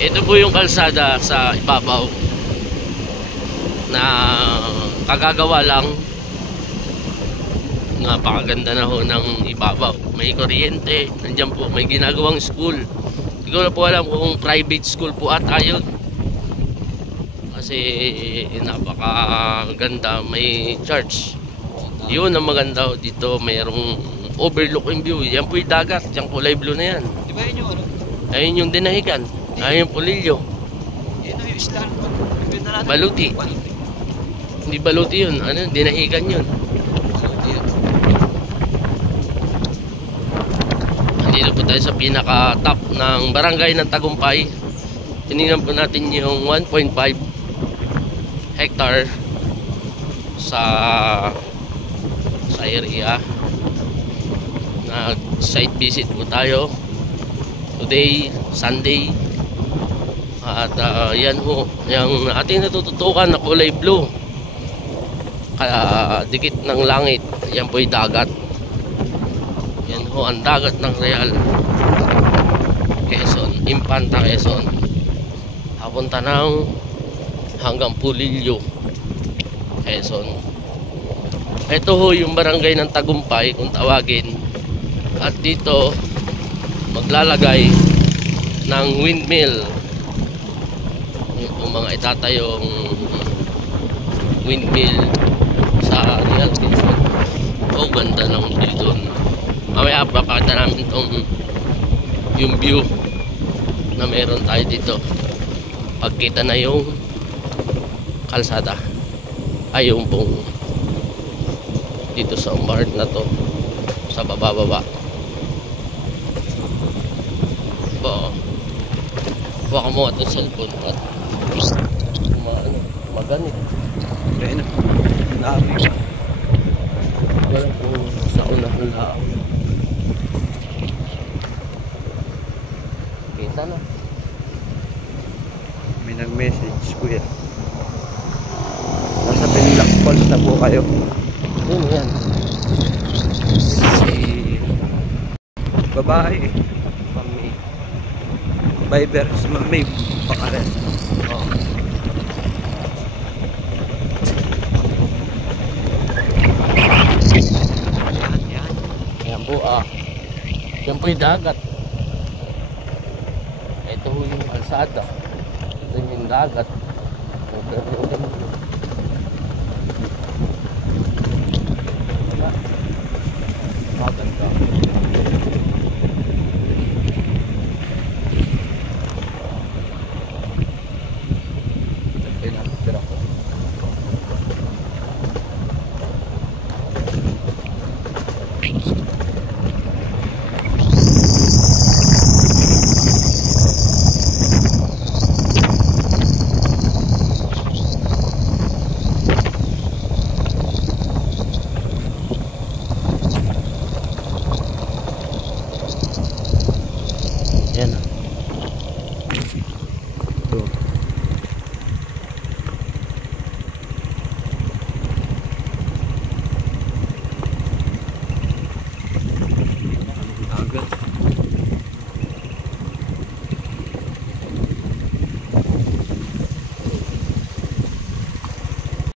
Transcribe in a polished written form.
Ito po yung kalsada sa ibabaw na kagagawa lang. Napakaganda na ho ng ibabaw. May kuryente. Nandiyan po may ginagawang school. Hindi ko na po alam kung private school po ata yun. Kasi napakaganda. May church. Yun ang maganda ho dito. Mayroong overlooking view. Yan po yung dagat. Yung kulay blue na yan. Di ba yun yung ano? Ayun yung Dinahican. Ayun yung Pulilyo. Yun yung isla. Baluti. Hindi Baluti yun. Ano? Dinahican yun. Dito po tayo sa pinaka top ng barangay ng Tagumpay. Tinignan po natin yung 1.5 hectare sa area. Nag-site visit po tayo today, Sunday. At yan ho, yung ating natututukan na kulay blue, kaya dikit ng langit, yan po yung dagat. Yan ho ang dagat ng Real Quezon, Infanta Quezon, papunta ng hanggang Pulilyo, Quezon. Ito ho yung barangay ng Tagumpay kung tawagin. At dito maglalagay ng windmill. Yung mga itatayong windmill sa Real Quezon. Oh, ganda ng view doon. Mamaya papakita namin yung view na meron tayo dito. Pagkita na yung kalsada ay yung pong dito sa umbarn na to sa baba-baba. Baka mo ito cellphone at maganit. Kaya na. Naabi. Wala po sa unahan lang. Kita na. May nag-message kuya. Nasa Pinlock Falls na po kayo. Yun yan. Si babae. Vibers, may pakares. Oh. Yan. Yan po yan po yung dagat. Ito po yung kalsada. Ito yung dagat. Maganda.